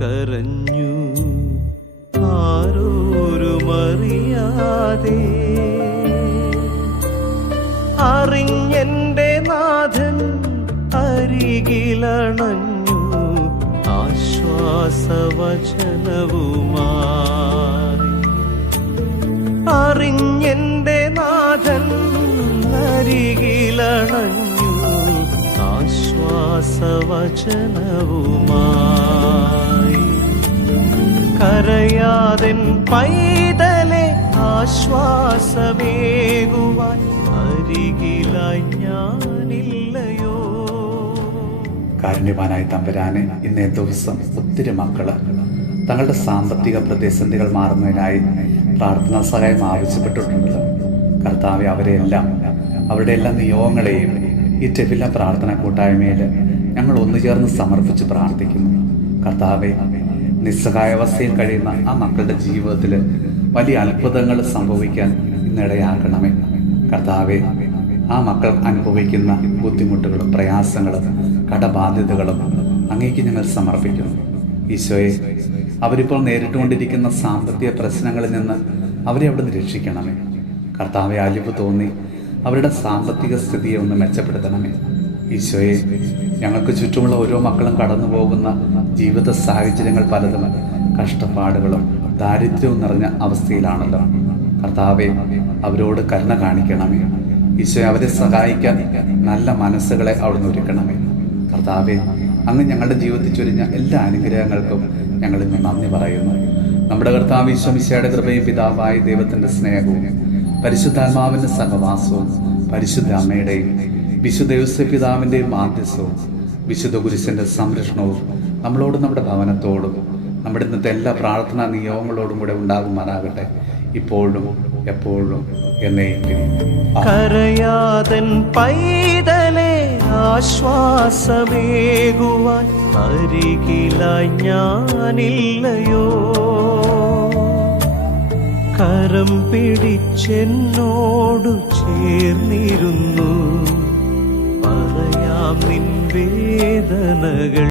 കരഞ്ഞു ആരോരുമറിയാതെ. അറിഞ്ഞെന്റെ നാഥൻ അരികിലണഞ്ഞു ആശ്വാസവചനവുമായി. അറിഞ്ഞെന്റെ നാഥൻ അരികിലണഞ്ഞു ആശ്വാസവചനവുമായി. കരയാതെൻ പൈതലെ ആശ്വാസമേകുവാൻ അരികിലായി ഞാനില്ലയോ. കാരുണ്യവാനായ തമ്പുരാനെ, ഇന്നേ ദിവസം ഒത്തിരി മക്കള് തങ്ങളുടെ സാമ്പത്തിക പ്രതിസന്ധികൾ മാറുന്നതിനായി പ്രാർത്ഥനാ സഹായം ആവശ്യപ്പെട്ടിട്ടുണ്ടല്ലോ. കർത്താവെ, അവരുടെ എല്ലാ നിയോഗങ്ങളെയും ഈ ടെഫില പ്രാർത്ഥന കൂട്ടായ്മയിൽ ഞങ്ങൾ ഒന്നുചേർന്ന് സമർപ്പിച്ച് പ്രാർത്ഥിക്കുന്നു. കർത്താവെ, നിസ്സഹായാവസ്ഥയിൽ കഴിയുന്ന ആ മക്കളുടെ ജീവിതത്തിൽ വലിയ അത്ഭുതങ്ങൾ സംഭവിക്കാൻ ഇന്നിടയാക്കണമേ. കർത്താവെ, ആ മക്കൾ അനുഭവിക്കുന്ന ബുദ്ധിമുട്ടുകളും പ്രയാസങ്ങളും കടബാധ്യതകളും അങ്ങേക്ക് ഞങ്ങൾ സമർപ്പിക്കുന്നു. ഈശോയെ, അവരിപ്പോൾ നേരിട്ടുകൊണ്ടിരിക്കുന്ന സാമ്പത്തിക പ്രശ്നങ്ങളിൽ നിന്ന് അവരെ അവിടെ നിന്ന് രക്ഷിക്കണമേ. കർത്താവെ, അലിവ് തോന്നി അവരുടെ സാമ്പത്തിക സ്ഥിതിയെ ഒന്ന് മെച്ചപ്പെടുത്തണമേ. ഈശോയെ, ഞങ്ങൾക്ക് ചുറ്റുമുള്ള ഓരോ മക്കളും കടന്നു പോകുന്ന ജീവിത സാഹചര്യങ്ങൾ പലതും കഷ്ടപ്പാടുകളും ദാരിദ്ര്യവും നിറഞ്ഞ അവസ്ഥയിലാണല്ലോ. കർത്താവെ, അവരോട് കരുണ കാണിക്കണമേ. ഈശോയെ, അവരെ സഹായിക്കാൻ നല്ല മനസ്സുകളെ അവിടുന്ന് ഒരുക്കണമേ. കർത്താവെ, അങ്ങ് ഞങ്ങളുടെ ജീവിതത്തിൽ ചൊരിഞ്ഞ എല്ലാ അനുഗ്രഹങ്ങൾക്കും ഞങ്ങൾ ഇന്ന് നന്ദി പറയുന്നു. നമ്മുടെ കർത്താവ് ഈശോ മിശിഹായുടെ കൃപയും പിതാവായ ദൈവത്തിൻ്റെ സ്നേഹവും പരിശുദ്ധാത്മാവിൻ്റെ സഹവാസവും പരിശുദ്ധ അമ്മയുടെയും വിശുദ്ധ യോസേപ്പ് പിതാവിൻ്റെയും മാധ്യസ്ഥവും വിശുദ്ധ കുരിശിൻ്റെ സംരക്ഷണവും നമ്മളോടും നമ്മുടെ ഭവനത്തോടും നമ്മുടെ ഇന്നത്തെ എല്ലാ പ്രാർത്ഥനാ നിയോഗങ്ങളോടും കൂടെ ഉണ്ടാകുമാറാകട്ടെ, ഇപ്പോഴും എപ്പോഴും എന്നേക്കും. കരയാതൻ പൈതലെ ആശ്വാസമേകുവാൻ അരികിലായി ഞാനില്ലയോ. കരം പിടിച്ചെന്നോടു ചേർന്നിരുന്നു പറയാം നിൻ വേദനകൾ.